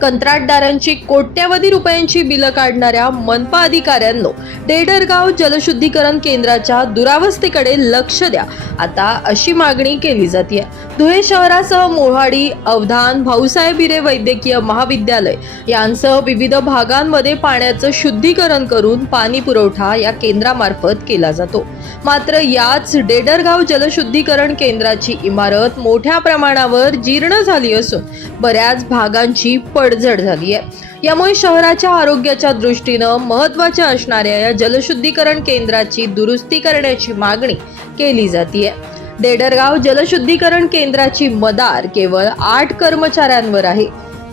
कंत्राटदारांची कोट्यवधी रुपयांची बिलं काढणाऱ्या मनपा अधिकाऱ्यांनो डेडरगाव जलशुद्धीकरण केंद्राच्या दुरावस्थेकडे लक्ष द्या. आता अशी मागणी केली जाते धुळे शहरासह मोहाडी अवधान भाऊसाहेब हिरे वैद्यकीय महाविद्यालय यांसह विविध भागांमध्ये पाण्याचं शुद्धीकरण करून पाणी पुरवठा या केंद्रामार्फत केला जातो. मात्र याच डेडरगाव जलशुद्धीकरण केंद्राची इमारत मोठ्या प्रमाणावर जीर्ण झाली असून बऱ्याच भागांची पड पडझड झाली आहे यामुळे शहराच्या आरोग्याच्या दृष्टीनं महत्त्वाच्या असणाऱ्या या जलशुद्धीकरण केंद्राची दुरुस्ती करण्याची मागणी केली जाते देडरगाव जलशुद्धीकरण केंद्राची मदार केवळ आठ कर्मचाऱ्यांवर आहे.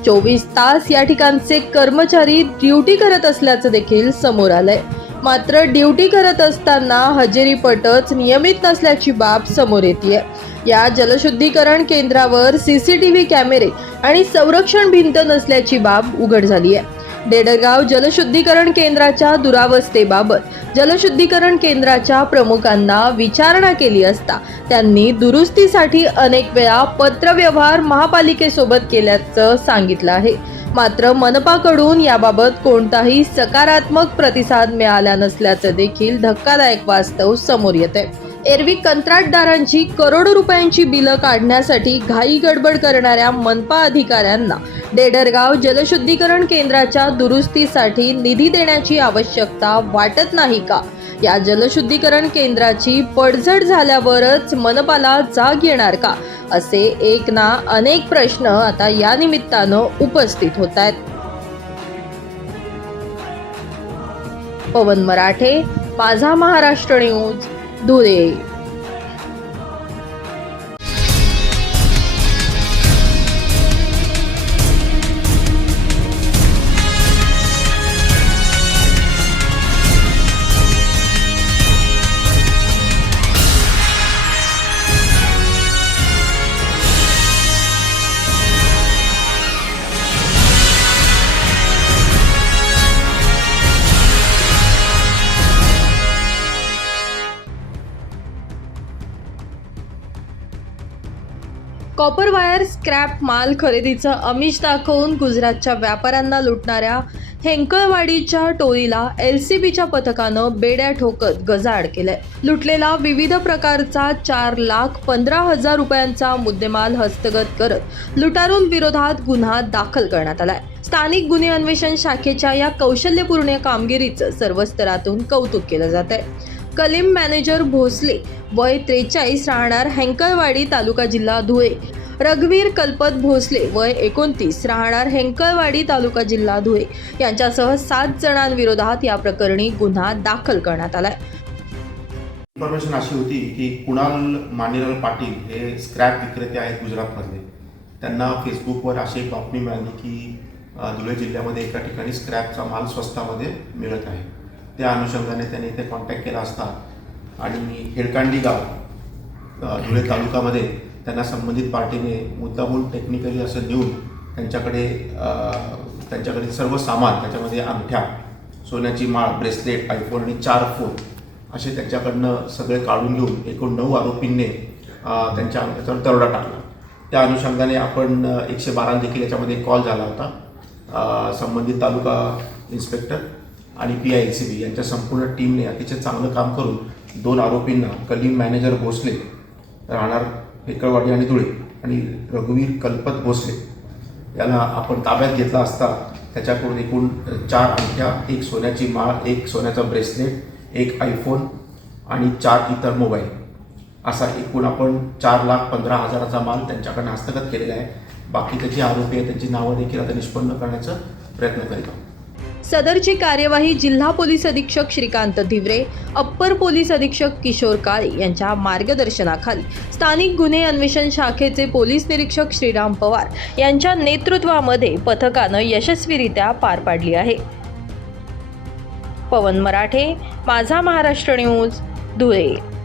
चोवीस तास या ठिकाणचे कर्मचारी ड्युटी करत असल्याचं देखील समोर आलंय. मात्र ड्युटी करत असताना हजेरी पटच नियमित नसल्याची बाब समोर येते या जलशुद्धीकरण केंद्रावर सीसीटीव्ही कॅमेरे आणि संरक्षण भिंत नसल्याची बाब उघड झाली आहे. डेडगाव जलशुद्धीकरण केंद्राच्या दुरावस्थेबाबत जलशुद्धीकरण केंद्राच्या प्रमुखांना विचारणा केली असता त्यांनी दुरुस्तीसाठी अनेक वेळा पत्रव्यवहार महापालिकेसोबत केल्याचं सांगितलं आहे. मात्र मनपाकडून याबाबत कोणताही सकारात्मक प्रतिसाद मिळाला नसल्याचं देखील धक्कादायक वास्तव समोर येते एरवी कंत्राटदारांची करोडो रुपयांची बिलं काढण्यासाठी घाई गडबड करणाऱ्या मनपा अधिकाऱ्यांना डेडरगाव जलशुद्धीकरण केंद्राच्या दुरुस्तीसाठी निधी देण्याची आवश्यकता वाटत नाही का? या जलशुद्धीकरण केंद्राची पडझड झाल्यावरच मनपाला जाग येणार का? असे एक ना अनेक प्रश्न आता या निमित्तानं उपस्थित होत आहेत Pawan Marathe Majha Maharashtra news Dhule copper wire scrap माल खरेदीचं अमिष दाखवून गुजरातच्या व्यापाऱ्यांना लुटणाऱ्या हेंकळवाडीच्या टोळीला एल सी बीच्या पथकानं बेड्या ठोकत गजाआड केलंय. लुटलेला विविध प्रकारचा चार लाख पंधरा हजार रुपयांचा मुद्देमाल हस्तगत करत लुटारून विरोधात गुन्हा दाखल करण्यात आलाय. स्थानिक गुन्हे अन्वेषण शाखेच्या या कौशल्यपूर्ण कामगिरीचं सर्व स्तरातून कौतुक केलं जात आहे कलीम मॅनेजर भोसले वय त्रेचाळीस राहणार हेंकळवाडी तालुका जिल्हा धुळे. रघुवीर कल्पत भोसले वय एकोणतीस राहणार हेंकळवाडी तालुका जिल्हा धुळे. यांच्यासह सात जणांविरोधात या प्रकरणी गुन्हा दाखल करण्यात आलाय. इन्फॉर्मेशन अशी होती की कुणाल मानिलाल पाटील हे स्क्रॅप विक्रेते आहेत गुजरातमधले. त्यांना फेसबुकवर अशी एक बातमी मिळाली की धुळे जिल्ह्यामध्ये एका ठिकाणी स्क्रॅपचा माल स्वस्तामध्ये मिळत आहे. त्या अनुषंगाने त्यांनी इथे कॉन्टॅक्ट केला असता. आणि हेडकांडी गाव धुळे तालुकामध्ये त्यांना संबंधित पार्टीने मुद्दामूल टेक्निकली असं देऊन त्यांच्याकडे त्यांच्याकडे सर्व सामान त्याच्यामध्ये अंगठ्या सोन्याची माळ ब्रेसलेट आयफोन आणि चार फोन असे त्यांच्याकडनं सगळे काढून घेऊन एकूण नऊ आरोपींनी त्यांच्या त्याच्यावर दरोडा टाकला. त्या अनुषंगाने आपण एकशे बारा देखील याच्यामध्ये कॉल झाला होता. संबंधित तालुका इन्स्पेक्टर आणि पी आय सी बी यांच्या संपूर्ण टीमने अतिशय चांगलं काम करून दोन आरोपींना कलीम मॅनेजर भोसले राहणार हेकळवाडी आणि धुळे आणि रघुवीर कल्पत भोसले याला आपण ताब्यात घेतला असता त्याच्याकडून एकूण चार अंगठ्या एक सोन्याची माळ एक सोन्याचा ब्रेसलेट एक आयफोन आणि चार इतर मोबाईल. असा एकूण आपण चार लाख पंधरा हजाराचा माल त्यांच्याकडनं हस्तगत केलेला आहे. बाकीचे जे आरोपी आहेत त्यांची नावं देखील आता निष्पन्न करण्याचा प्रयत्न करीत आहोत. सदरची कार्यवाही जिल्हा पोलीस अधीक्षक श्रीकांत धिवरे अप्पर पोलीस अधीक्षक किशोर काळे यांच्या मार्गदर्शनाखाली स्थानिक गुन्हे अन्वेषण शाखेचे पोलीस निरीक्षक श्रीराम पवार यांच्या नेतृत्वामध्ये पथकानं यशस्वीरित्या पार पाडली आहे. पवन मराठे माझा महाराष्ट्र न्यूज धुळे.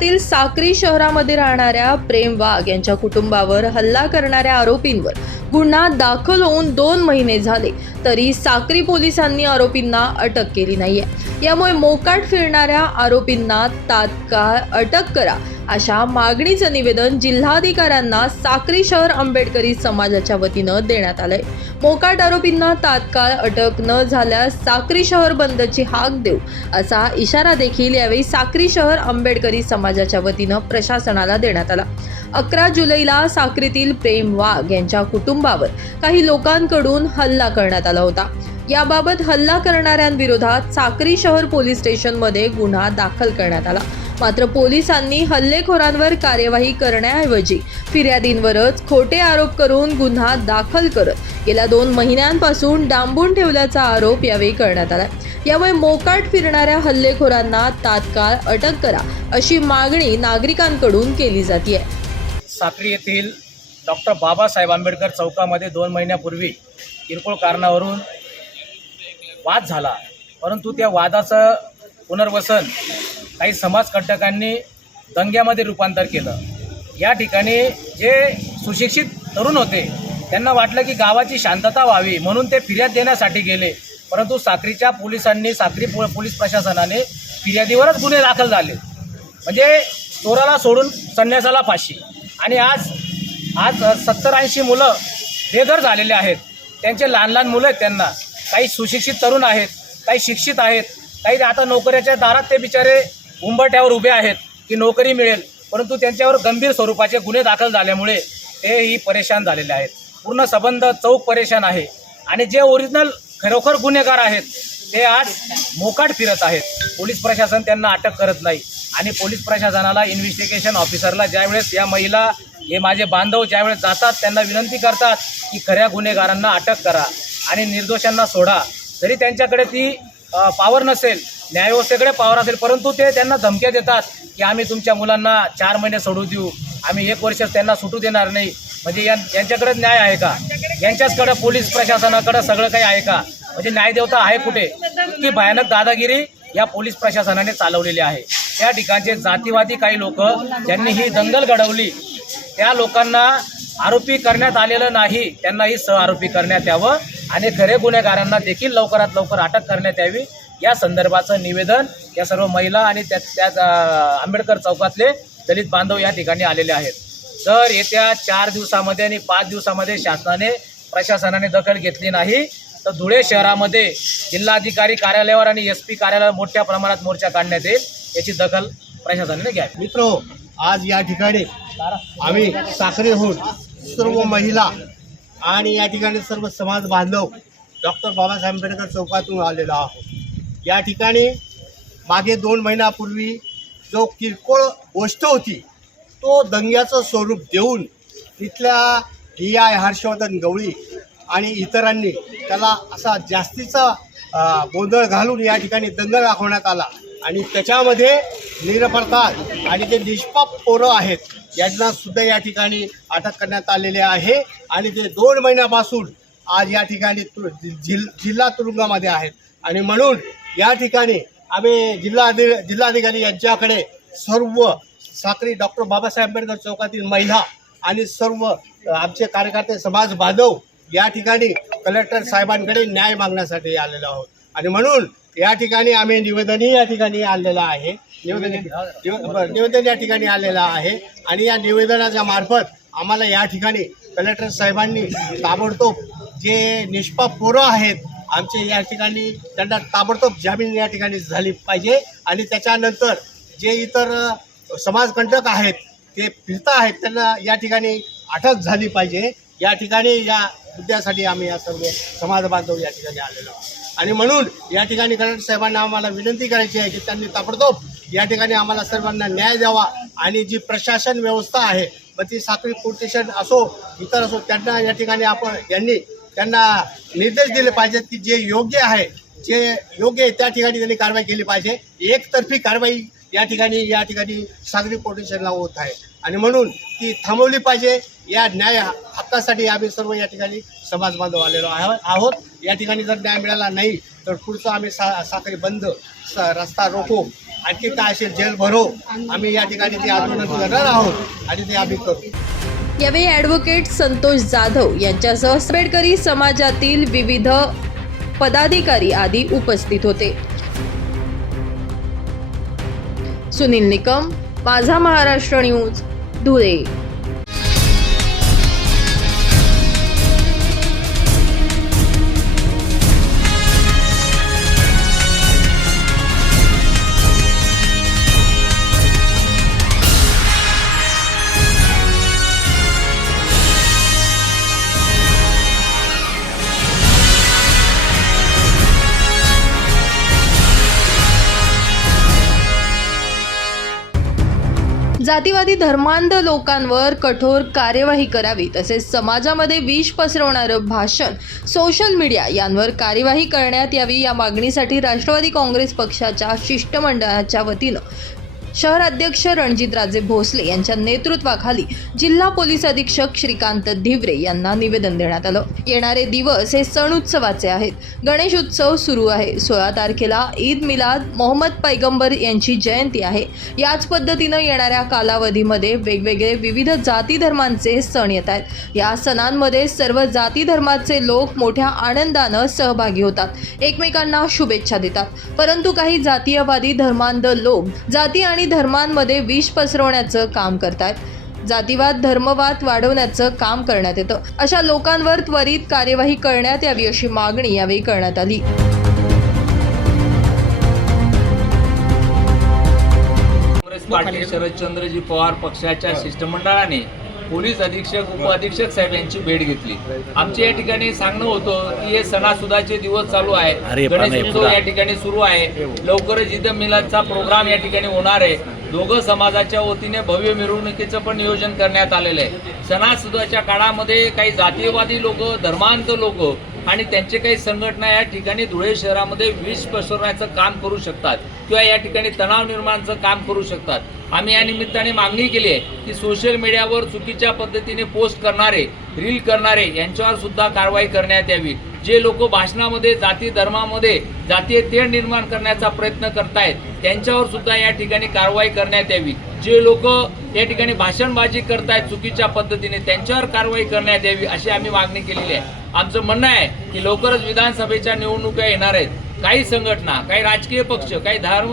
धुळे साक्री शहरामध्ये राहणाऱ्या प्रेम वाघ यांच्या कुटुंबावर हल्ला करणाऱ्या आरोपींवर गुन्हा दाखल होऊन दोन महिने झाले. तरी साक्री पोलिसांनी आरोपींना अटक केली नाहीये. यामुळे मोकाट फिरणाऱ्या आरोपींना तात्काळ अटक करा. अशा मागणीचं निवेदन जिल्हाधिकाऱ्यांना साक्री शहर आंबेडकरी समाजाच्या वतीनं देण्यात आलंय. मोकाट आरोपींना तात्काळ अटक न झाल्यास साक्री शहर बंदची हाक देऊ असा इशारा देखील यावेळी साक्री शहर आंबेडकरी समाजाच्या वतीनं प्रशासनाला देण्यात आला. अकरा जुलैला साक्रीतील प्रेम वाघ यांच्या कुटुंबावर काही लोकांकडून हल्ला करण्यात आला होता. याबाबत हल्ला करणाऱ्यांविरोधात साक्री शहर पोलीस स्टेशनमध्ये गुन्हा दाखल करण्यात आला. मात्र पोलिसांनी हल्लेखोरांवर कार्यवाही करण्याऐवजी फिर्यादींवरच खोटे आरोप करून गुन्हा दाखल करत गेल्या दोन महिन्यांपासून डांबून ठेवल्याचा आरोप यावेळी करण्यात आला यामुळे मोकाट फिरणाऱ्या हल्लेखोरांना तात्काळ अटक करा अशी मागणी नागरिकांकडून केली जाते साक्री येथील डॉक्टर बाबासाहेब आंबेडकर चौकामध्ये दोन महिन्यापूर्वी किरकोळ कारणावरून वाद झाला. परंतु त्या वादाचं पुनर्वसन काही समाजकंटकांनी दंग्यामध्ये रूपांतर केलं. या ठिकाणी जे सुशिक्षित तरुण होते त्यांना वाटलं की गावाची शांतता व्हावी म्हणून ते फिर्याद देण्यासाठी गेले. परंतु साक्रीच्या पोलिसांनी साक्री पो पोलीस प्रशासनाने फिर्यादीवरच गुन्हे दाखल झाले. म्हणजे चोराला सोडून संन्यासाला फाशी. आणि आज आज सत्तर ऐंशी मुलं बेघर झालेले आहेत. त्यांचे लहान लहान मुलं आहेत त्यांना. काही सुशिक्षित तरुण आहेत काही शिक्षित आहेत काही आता नोकऱ्याच्या दारात ते बिचारे उंबरठ्यावर उभे आहेत की नोकरी मिळेल परंतु त्यांच्यावर गंभीर स्वरूपाचे गुन्हे दाखल झाल्यामुळे तेही परेशान झालेले आहेत. पूर्ण संबंध चौक परेशान आहे आणि जे ओरिजिनल खरोखर गुन्हेगार आहेत ते आज मोकाट फिरत आहेत. पोलीस प्रशासन त्यांना अटक करत नाही आणि पोलीस प्रशासनाला इन्व्हेस्टिगेशन ऑफिसरला ज्यावेळेस या महिला हे माझे बांधव ज्यावेळेस जातात त्यांना विनंती करतात की खऱ्या गुन्हेगारांना अटक करा. आणि निर्दोषांना सोडा. जरी त्यांच्याकडे ती पावर नसेल न्यायव्यवस्थेकडे पावर असेल परंतु ते त्यांना धमक्या देतात की आम्ही तुमच्या मुलांना चार महिने सोडू देऊ. आम्ही एक वर्ष त्यांना सुटू देणार नाही. म्हणजे यां यांच्याकडे न्याय आहे का? यांच्याचकडे पोलीस प्रशासनाकडे सगळं काही आहे का? म्हणजे न्यायदेवता आहे कुठे? इतकी भयानक दादागिरी या पोलीस प्रशासनाने चालवलेली आहे. त्या ठिकाणचे जातीवादी काही लोक ज्यांनी ही दंगल घडवली त्या लोकांना आरोपी करण्यात आलेलं नाही. त्यांनाही सह आरोपी करण्यात यावं आणि खरे गुन्हेगारांना देखील लवकरात लवकर अटक करण्यात यावी. या संदर्भाचं निवेदन या सर्व महिला आणि त्या त्यात आंबेडकर चौकातले दलित बांधव या ठिकाणी आलेले आहेत. जर येत्या चार दिवसामध्ये आणि पाच दिवसामध्ये शासनाने प्रशासनाने दखल घेतली नाही तर धुळे शहरामध्ये जिल्हाधिकारी कार्यालयावर आणि एस पी कार्यालयावर मोठ्या प्रमाणात मोर्चा काढण्यात येईल याची दखल प्रशासनाने घ्यावी. मित्र आज या ठिकाणी आम्ही साखरेहून सर्व महिला आणि या ठिकाणी सर्व समाज बांधव डॉक्टर बाबासाहेब आंबेडकर चौकातून आलेलो आहोत. या ठिकाणी मागे दोन महिन्यापूर्वी जो किरकोळ गोष्ट होती तो दंग्याचं स्वरूप देऊन तिथल्या डी आय हर्षवर्धन गवळी आणि इतरांनी त्याला असा जास्तीचा गोंधळ घालून या ठिकाणी दंग दाखवण्यात आला. आणि त्याच्यामध्ये निरपराध आणि जे निष्पाप पोरं आहेत यांना सुद्धा या ठिकाणी अटक करण्यात आलेले आहे. आणि ते दोन महिन्यापासून आज या ठिकाणी तु- जिल जिल्हा तुरुंगामध्ये आहेत. आणि म्हणून या ठिकाणी आम्ही जिल्हाधि जिल्हाधिकारी यांच्याकडे सर्व साक्री डॉक्टर बाबासाहेब आंबेडकर चौकातील महिला आणि सर्व आमचे कार्यकर्ते समाज बांधव या ठिकाणी कलेक्टर साहेबांकडे न्याय मागण्यासाठी आलेलो आहोत. आणि म्हणून या ठिकाणी आम्ही निवेदनही या ठिकाणी आलेलं आहे. निवेदन निवेदन या ठिकाणी आलेलं आहे. आणि या निवेदनाच्या मार्फत आम्हाला या ठिकाणी कलेक्टर साहेबांनी ताबडतोब जे निष्पाप पोरं आहेत आमचे या ठिकाणी त्यांना ताबडतोब जामीन या ठिकाणी झाली पाहिजे. आणि त्याच्यानंतर जे इतर समाजकंटक आहेत ते फिरता आहेत त्यांना या ठिकाणी अटक झाली पाहिजे. या ठिकाणी या मुद्द्यासाठी आम्ही या सर्व समाज बांधव या ठिकाणी आलेलो आहोत. आणि म्हणून या ठिकाणी कराड साहेबांना आम्हाला विनंती करायची आहे की त्यांनी ताबडतोब या ठिकाणी आम्हाला सर्वांना न्याय द्यावा आणि जी प्रशासन व्यवस्था आहे मग ती साखळी पोटेशन असो इतर असो त्यांना या ठिकाणी आपण यांनी त्यांना निर्देश दिले पाहिजेत की जे योग्य आहे जे योग्य आहे त्या ठिकाणी त्यांनी कारवाई केली पाहिजे. एकतर्फी कारवाई या ठिकाणी या ठिकाणी सागरी पोटेशनला होत आहे. आणि म्हणून ती थांबवली पाहिजे. या न्याय हक्कासाठी आम्ही सर्व या ठिकाणी समाज बांधव आलेलो आहोत आहोत. या ठिकाणी जर न्याय मिळाला नाही तर पुढचं आम्ही सा साखरी बंद रस्ता रोखो आणखी काय असेल जेल भरो. आम्ही या ठिकाणी ते आंदोलन करणार आहोत आणि ते आम्ही करू. यावेळी ॲडव्होकेट संतोष जाधव यांच्यासह आंबेडकरी समाजातील विविध पदाधिकारी आदी उपस्थित होते. सुनील निकम माझा महाराष्ट्र न्यूज धुळे. जातीवादी धर्मांध लोकांवर कठोर कार्यवाही करावी तसेच समाजामध्ये विष पसरवणारं भाषण सोशल मीडिया यांवर कार्यवाही करण्यात यावी या मागणीसाठी राष्ट्रवादी काँग्रेस पक्षाच्या शिष्टमंडळाच्या वतीनं शहर अध्यक्ष रणजितराजे भोसले यांच्या नेतृत्वाखाली जिल्हा पोलीस अधीक्षक श्रीकांत धिवरे यांना निवेदन देण्यात आलं. येणारे दिवस हे सण उत्सवाचे आहेत. गणेश उत्सव सुरू आहे. सोळा तारखेला ईद मिलाद मोहम्मद पैगंबर यांची जयंती आहे. याच पद्धतीनं येणाऱ्या कालावधीमध्ये वेगवेगळे विविध जाती धर्मांचे सण येत आहेत. या सणांमध्ये सर्व जाती धर्माचे लोक मोठ्या आनंदानं सहभागी होतात. एकमेकांना शुभेच्छा देतात. परंतु काही जातीयवादी धर्मांध लोक जाती आणि धर्मांमध्ये विष पसरवण्याचं काम करतात. जातीवाद धर्मवाद वाढवण्याचं काम करण्यात येतं. अशा लोकांवर त्वरित कार्यवाही करण्यात यावी अशी मागणी यावेळी करण्यात आली. काँग्रेस पार्टी शरदचंद्रजी पवार पक्षाच्या शिष्टमंडळाने पोलीस अधीक्षक उपअधीक्षक साहेब यांची भेट घेतली. आमच्या या ठिकाणी सांगणं होतं की हे सणासुदाचे दिवस चालू आहे. गणेश उत्सव या ठिकाणी सुरू आहे. लवकरच ईद मिलादचा प्रोग्राम या ठिकाणी होणार आहे. दोघं समाजाच्या वतीने भव्य मिरवणुकीचं पण नियोजन करण्यात आलेलं आहे. सणासुदाच्या काळामध्ये काही जातीयवादी लोक धर्मांत लोक आणि त्यांचे काही संघटना या ठिकाणी धुळे शहरामध्ये विष पसरवण्याचं काम करू शकतात किंवा या ठिकाणी तणाव निर्माणचं काम करू शकतात. आम्ही या निमित्ताने मागणी केली आहे की सोशल मीडियावर चुकीच्या पद्धतीने पोस्ट करणारे रील करणारे यांच्यावर सुद्धा कारवाई करण्यात यावी. जे लोक भाषणामध्ये जाती धर्मामध्ये जातीय तेढ निर्माण करण्याचा प्रयत्न करतायत त्यांच्यावर सुद्धा या ठिकाणी कारवाई करण्यात यावी. जे लोक या ठिकाणी भाषणबाजी करतायत चुकीच्या पद्धतीने त्यांच्यावर कारवाई करण्यात यावी अशी आम्ही मागणी केलेली आहे. आमचं म्हणणं आहे की लवकरच विधानसभेच्या निवडणुका येणार आहेत. काही संघटना काही राजकीय पक्ष काही धर्म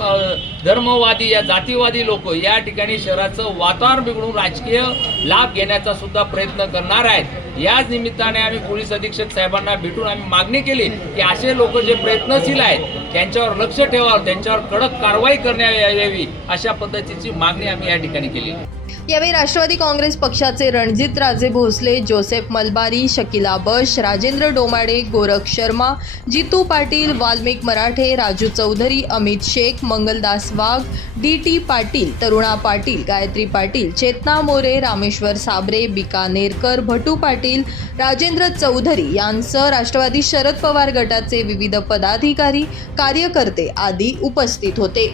धर्मवादी या जातीवादी लोक या ठिकाणी शहराचं वातावरण बिघडून राजकीय लाभ घेण्याचा सुद्धा प्रयत्न करणार आहेत. याच निमित्ताने आम्ही पोलीस अधीक्षक साहेबांना भेटून आम्ही मागणी केली की असे लोक जे प्रयत्नशील आहेत त्यांच्यावर लक्ष ठेवावं त्यांच्यावर कडक कारवाई करण्यात यावी अशा पद्धतीची मागणी आम्ही या ठिकाणी केली यावेळी राष्ट्रवादी काँग्रेस पक्षाचे Ranjit Raje Bhosale Joseph Malbari Shakila Bash Rajendra Domade Gorakh Sharma Jitu Patil Valmik Marathe Raju Chaudhari Amit Shaikh Mangaldas Wagh D T Patil Taruna Patil Gayatri Patil Chetana More Rameshwar Sabre Bikanerkar Bhatu Patil Rajendra Chaudhari यांसह राष्ट्रवादी शरद पवार गटाचे विविध पदाधिकारी कार्यकर्ते आदी उपस्थित होते.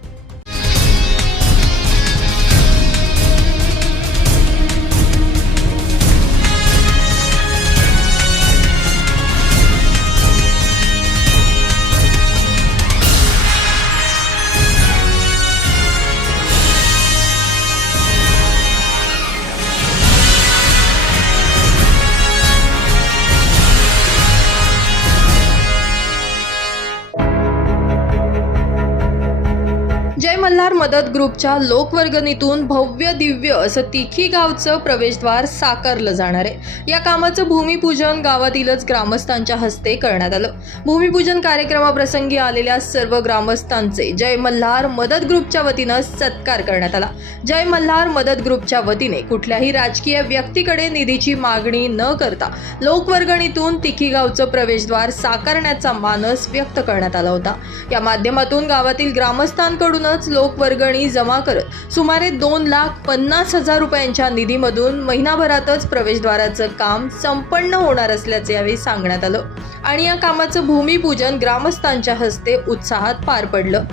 जय मल्हार मदत ग्रुपच्या लोकवर्गणीतून भव्य दिव्य असं तिखी गावचं प्रवेशद्वार साकारलं जाणार आहे. या कामाचं भूमिपूजन गावातीलच ग्रामस्थांच्या हस्ते करण्यात आलं. भूमिपूजन कार्यक्रमाप्रसंगी आलेल्या सर्व ग्रामस्थांचे जय मल्हार मदत ग्रुपच्या वतीनं सत्कार करण्यात आला. जय मल्हार मदत ग्रुपच्या वतीने कुठल्याही राजकीय व्यक्तीकडे निधीची मागणी न करता लोकवर्गणीतून तिखी गावचं प्रवेशद्वार साकारण्याचा मानस व्यक्त करण्यात आला होता. या माध्यमातून गावातील ग्रामस्थांकडून ग्रामस्थांकडूनच लोकवर्गणी जमा करत सुमारे दोन लाख पन्नास हजार रुपयांच्या निधीमधून महिनाभरातच प्रवेशद्वाराचं काम संपन्न होणार असल्याचे यावेळी सांगण्यात आलं. आणि या कामाचं भूमिपूजन ग्रामस्थांच्या हस्ते उत्साहात पार पडलं.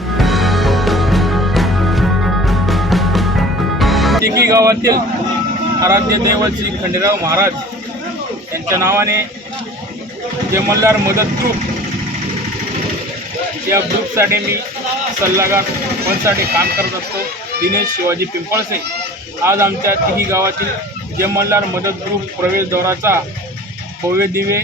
टिकी गावातील आराध्य दैवत श्री खंडेराव महाराज यांच्या नावाने जे मल्हार मदत ग्रुप या ग्रुपसाठी मी सल्लागार पदसाठी काम करत असतो. दिनेश शिवाजी पिंपळसे. आज आमच्या तिही गावातील जे मदत ग्रुप प्रवेशद्वाराचा भव्य दिवे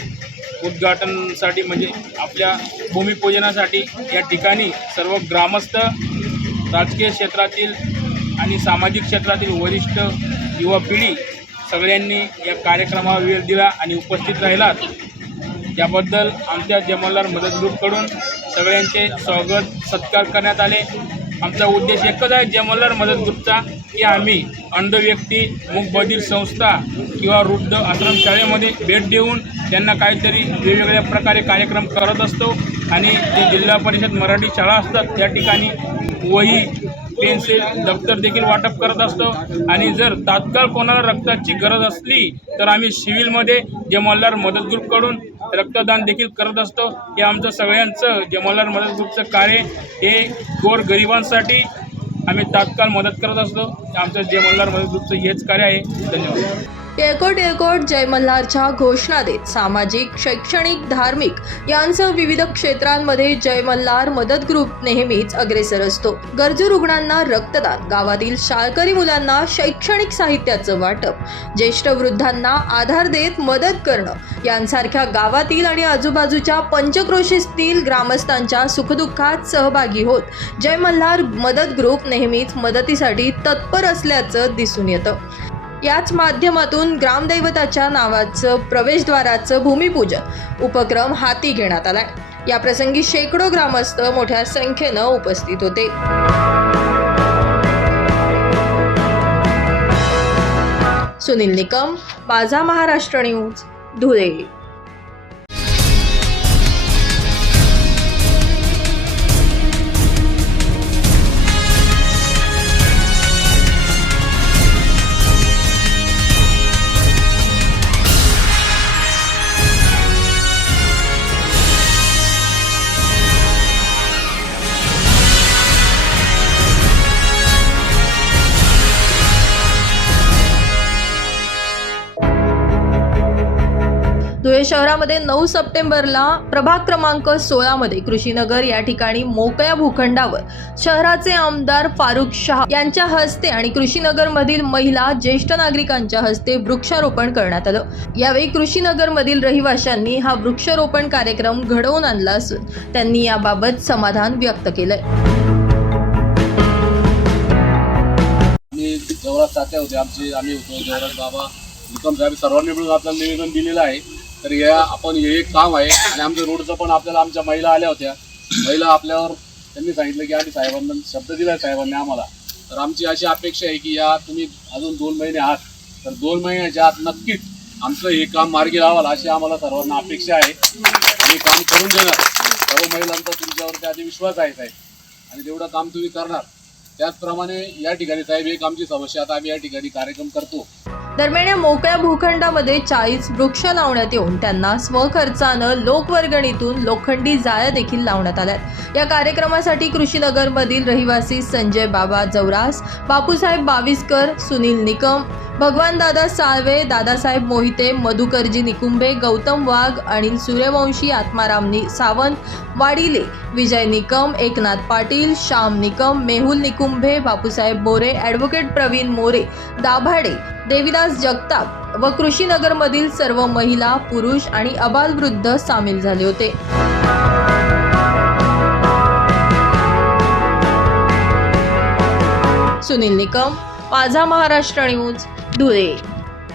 उद्घाटनसाठी म्हणजे आपल्या भूमिपूजनासाठी या ठिकाणी सर्व ग्रामस्थ राजकीय क्षेत्रातील आणि सामाजिक क्षेत्रातील वरिष्ठ युवा पिढी सगळ्यांनी या कार्यक्रमावर वेळ दिला आणि उपस्थित राहिलात. याबद्दल आमच्या जमलदार मदत ग्रुपकडून सगळ्यांचे स्वागत सत्कार करण्यात आले. आमचा उद्देश एकच आहे जमलदार मदत ग्रुपचा की आम्ही अंध व्यक्ती मूकबधीर संस्था किंवा वृद्ध आश्रमशाळेमध्ये भेट देऊन त्यांना काहीतरी वेगवेगळ्या प्रकारे कार्यक्रम करत असतो. आणि जे जिल्हा परिषद मराठी शाळा असतात त्या ठिकाणी वही पेन्सिल दप्तर देखील वाटप करत असतो. आणि जर तात्काळ कोणाला रक्ताची गरज असली तर आम्ही सिव्हिलमध्ये जे मदत ग्रुपकडून रक्तदान देखील करत असतो. हे आमचं सगळ्यांचं जे मदत ग्रुपचं कार्य हे गोर गरिबांसाठी आम्ही तात्काळ मदत करत असतो. आमचं जे मदत ग्रुपचं हेच कार्य आहे. धन्यवाद. येळकोट येळकोट जय मल्हारच्या घोषणा देत सामाजिक शैक्षणिक धार्मिक यांसह विविध क्षेत्रांमध्ये जय मल्हार मदत ग्रुप नेहमीच अग्रेसर असतो. गरजू रुग्णांना रक्तदान गावातील शाळकरी मुलांना शैक्षणिक साहित्याचं वाटप ज्येष्ठ वृद्धांना आधार देत मदत करणं यांसारख्या गावातील आणि आजूबाजूच्या पंचक्रोशीतील ग्रामस्थांच्या सुखदुःखात सहभागी होत जय मल्हार मदत ग्रुप नेहमीच मदतीसाठी तत्पर असल्याचं दिसून येतं. याच माध्यमातून ग्रामदैवताच्या नावाचं प्रवेशद्वाराचं भूमिपूजन उपक्रम हाती घेण्यात आलाय. या प्रसंगी शेकडो ग्रामस्थ मोठ्या संख्येनं उपस्थित होते. सुनील निकम माझा महाराष्ट्र न्यूज धुळे. धुळे शहरामध्ये नऊ सप्टेंबरला प्रभाग क्रमांक सोळामध्ये कृषीनगर या ठिकाणी मोकळ्या भूखंडावर शहराचे आमदार फारुख शहा यांच्या हस्ते आणि कृषीनगरमधील महिला ज्येष्ठ नागरिकांच्या हस्ते वृक्षारोपण करण्यात आलं. यावेळी कृषीनगरमधील रहिवाशांनी हा वृक्षारोपण कार्यक्रम घडवून आणला असून त्यांनी याबाबत समाधान व्यक्त केलंय. आम्ही जवळच होते आमचे आम्ही होतो जवळच बाबा निकम साहेब सर्वांनी मिळून आपल्याला निवेदन दिलेलं आहे. तर या आपण हे एक काम आहे आणि आमच्या रोडचं पण आपल्याला आमच्या महिला आल्या होत्या. महिला आपल्यावर त्यांनी सांगितलं की आम्ही साहेबांना शब्द दिला साहेबांनी आम्हाला. तर आमची अशी अपेक्षा आहे की या तुम्ही अजून दोन महिने आहात. तर दोन महिन्याच्या आत नक्कीच आमचं हे काम मार्गी लावाल अशी आम्हाला सर्वांना अपेक्षा आहे. आणि काम करून देणार. सर्व महिलांचा तुमच्यावरती आधी विश्वास आहे साहेब. आणि तेवढं काम तुम्ही करणार त्याचप्रमाणे या ठिकाणी साहेब एक आमची समस्या आता आम्ही या ठिकाणी कार्यक्रम करतो. दरम्यान या मोकळ्या भूखंडामध्ये चाळीस वृक्ष लावण्यात येऊन त्यांना स्वखर्चानं लोकवर्गणीतून लोखंडी जाळ्या देखील लावण्यात आल्यात. या कार्यक्रमासाठी कृषीनगरमधील रहिवासी संजय बाबा जवरास बापूसाहेब बाविस्कर सुनील निकम भगवान दादा साळवे दादासाहेब मोहिते मधुकरजी निकुंभे गौतम वाघ अनिल सूर्यवंशी आत्माराम सावंत वाडिले विजय निकम एकनाथ पाटील श्याम निकम मेहुल निकुंभे बापूसाहेब बोरे ॲडव्होकेट प्रवीण मोरे दाभाडे देविदास जगताप व कृषीनगरमधील सर्व महिला पुरुष आणि अबालवृद्ध सामील झाले होते. सुनील निकम माझा महाराष्ट्र न्यूज धुळे.